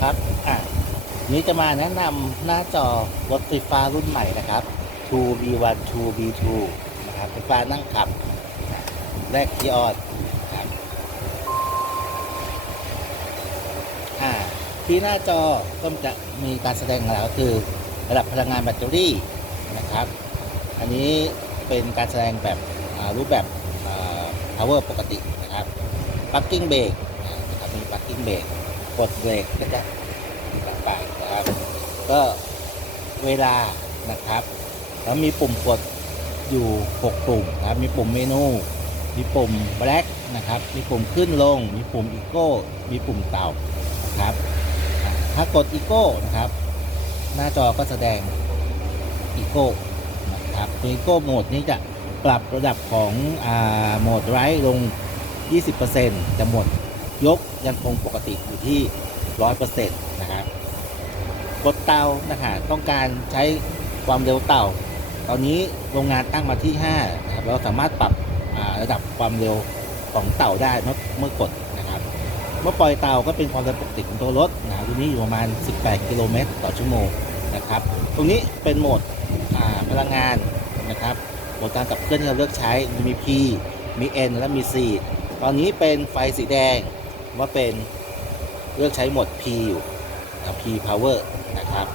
ครับ อะ นี้จะมาแนะนำหน้าจอรถไฟฟ้ารุ่นใหม่นะครับ 2B1 2B2 นะครับ ไฟฟ้านั่งขับ แรกที่ออดครับอ่า ที่หน้าจอก็จะมีการแสดงแล้วคือระดับพลังงานแบตเตอรี่นะครับ อันนี้เป็นการแสดงแบบรูปแบบ power ปกตินะครับ parking brake นะครับมี parking brake กดเบรกก็จะไปนะครับ ก็เวลานะครับ แล้วมีปุ่มกดอยู่ 6 ปุ่มนะครับ มีปุ่มเมนู มีปุ่ม black นะครับ มีปุ่มขึ้นลง มีปุ่ม eco มีปุ่มเต่านะครับ ถ้ากด eco นะครับ หน้าจอก็แสดง eco นะครับตัว eco โหมดนี้จะปรับระดับของอโหมดไร้ลง 20%จะหมด ยกยังคงปกติอยู่ที่100%นต์นะครับกดเตานะครับต้องการใช้ความเร็วเต่า ตอนนี้โรงงานตั้งมาที่5นะครับเราสามารถปรับระดับความเร็วของเต่าได้เมื่อเมื่อกดนะครับเมื่อปล่อยเต่าก็เป็นความเร็วปกติของตัวรถนะรับตัวนี้อยู่ประมาณ 18 กิโลเมตรต่อชั่วโมงนะครับ ตรงนี้เป็นโหมดพลังงานนะครับโหมดการขับเคลื่อนที่เราเลือกใช้มี P มี N และมี C ตอนนี้เป็นไฟสีแดง ว่าเป็นเลือกใช้โหมด P อยู่นะ P power นะครับ